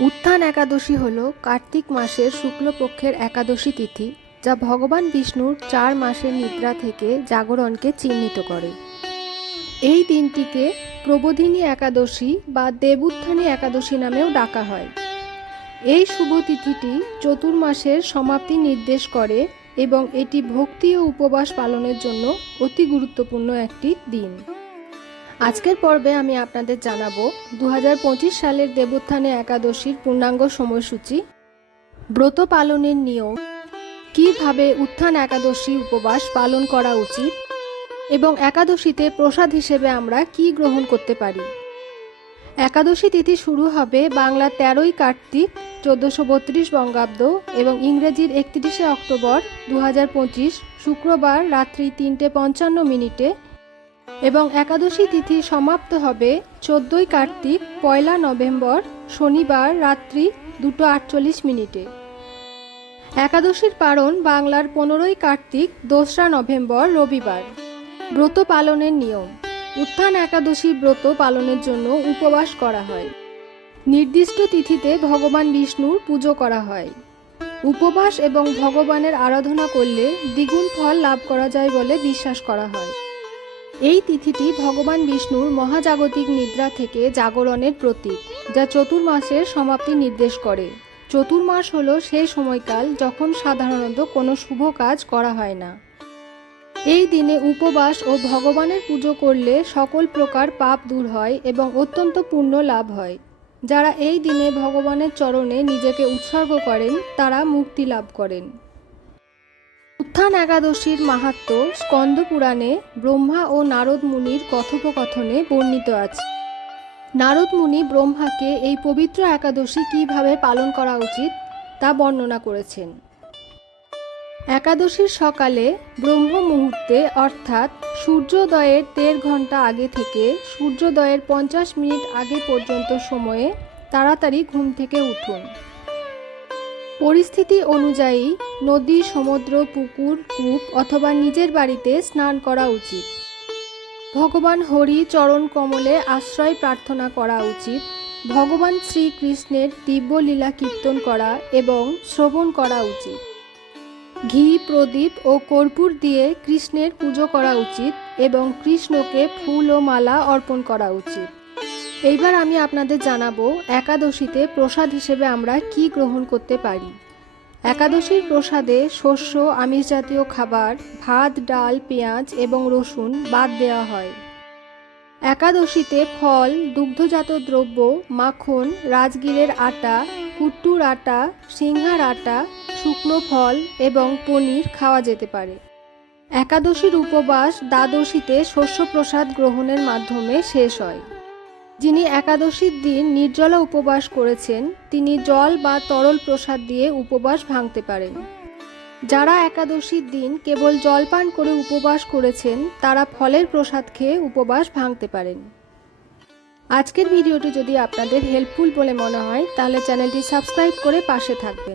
উত্থান একাদশী হল কার্তিক মাসের শুক্লপক্ষের একাদশী তিথি, যা ভগবান বিষ্ণুর চার মাসের নিদ্রা থেকে জাগরণকে চিহ্নিত করে। এই দিনটিকে প্রবোধিনী একাদশী বা দেবুত্থানী একাদশী নামেও ডাকা হয়। এই শুভ তিথিটি চতুর্মাসের সমাপ্তি নির্দেশ করে এবং এটি ভক্তি ও উপবাস পালনের জন্য অতি গুরুত্বপূর্ণ একটি দিন। আজকের পর্বে আমি আপনাদের জানাব দু হাজার পঁচিশ সালের দেবোত্থানে একাদশীর পূর্ণাঙ্গ সময়সূচি, ব্রত পালনের নিয়ম, কীভাবে উত্থান একাদশী উপবাস পালন করা উচিত, এবং একাদশীতে প্রসাদ হিসেবে আমরা কি গ্রহণ করতে পারি। একাদশী তিথি শুরু হবে বাংলা তেরোই কার্তিক, চোদ্দোশো বত্রিশ বঙ্গাব্দ এবং ইংরেজির একত্রিশে অক্টোবর দু হাজার পঁচিশ শুক্রবার রাত্রি তিনটে পঞ্চান্ন মিনিটে এবং একাদশী তিথি সমাপ্ত হবে চোদ্দই কার্তিক, পয়লা নভেম্বর, শনিবার রাত্রি দুটো আটচল্লিশ মিনিটে। একাদশীর পারণ বাংলার পনেরোই কার্তিক, দোসরা নভেম্বর, রবিবার। ব্রত পালনের নিয়ম। উত্থান একাদশী ব্রত পালনের জন্য উপবাস করা হয়। নির্দিষ্ট তিথিতে ভগবান বিষ্ণুর পুজো করা হয়। উপবাস এবং ভগবানের আরাধনা করলে দ্বিগুণ ফল লাভ করা যায় বলে বিশ্বাস করা হয়। এই তিথিটি ভগবান বিষ্ণুর মহাজাগতিক নিদ্রা থেকে জাগরণের প্রতীক, যা চতুর্মাসের সমাপ্তি নির্দেশ করে। চতুর্মাস হল সেই সময়কাল যখন সাধারণত কোনো শুভ কাজ করা হয় না। এই দিনে উপবাস ও ভগবানের পুজো করলে সকল প্রকার পাপ দূর হয় এবং অত্যন্ত পুণ্য লাভ হয়। যারা এই দিনে ভগবানের চরণে নিজেকে উৎসর্গ করেন, তারা মুক্তি লাভ করেন। উত্থান একাদশীর মাহাত্ম স্কন্দ পুরাণে ব্রহ্মা ও নারদ মুনির কথোপকথনে বর্ণিত আছে। নারদ মুনি ব্রহ্মাকে এই পবিত্র একাদশী কীভাবে পালন করা উচিত তা বর্ণনা করেছেন। একাদশীর সকালে ব্রহ্ম মুহূর্তে অর্থাৎ সূর্যোদয়ের দেড় ঘণ্টা আগে থেকে সূর্যোদয়ের পঞ্চাশ মিনিট আগে পর্যন্ত সময়ে তাড়াতাড়ি ঘুম থেকে উঠুন। পরিস্থিতি অনুযায়ী নদী সমুদ্র, পুকুর, কূপ অথবা নিজের বাড়িতে স্নান করা উচিত। ভগবান হরি চরণ কমলে আশ্রয় প্রার্থনা করা উচিত। ভগবান শ্রীকৃষ্ণের দিব্য লীলা কীর্তন করা এবং শ্রবণ করা উচিত। ঘি, প্রদীপ ও কর্পূর দিয়ে কৃষ্ণের পুজো করা উচিত এবং কৃষ্ণকে ফুল ও মালা অর্পণ করা উচিত। এইবার আমি আপনাদের জানাব একাদশীতে প্রসাদ হিসেবে আমরা কি গ্রহণ করতে পারি। একাদশীর প্রসাদে শস্য, আমিষ জাতীয় খাবার, ভাত, ডাল, পেঁয়াজ এবং রসুন বাদ দেওয়া হয়। একাদশীতে ফল, দুগ্ধজাত দ্রব্য, মাখন, রাজগীরের আটা, কুট্টুর আটা, সিংহার আটা, শুকনো ফল এবং পনির খাওয়া যেতে পারে। একাদশীর উপবাস দ্বাদশীতে শস্য প্রসাদ গ্রহণের মাধ্যমে শেষ হয়। যিনি একাদশীর দিন নির্জলা উপবাস করেছেন, তিনি জল বা তরল প্রসাদ দিয়ে উপবাস ভাঙতে পারেন। যারা একাদশীর দিন কেবল জলপান করে উপবাস করেছেন, তারা ফলের প্রসাদ খেয়ে উপবাস ভাঙতে পারেন। আজকের ভিডিওটি যদি আপনাদের হেল্পফুল বলে মনে হয়, তাহলে চ্যানেলটি সাবস্ক্রাইব করে পাশে থাকবেন।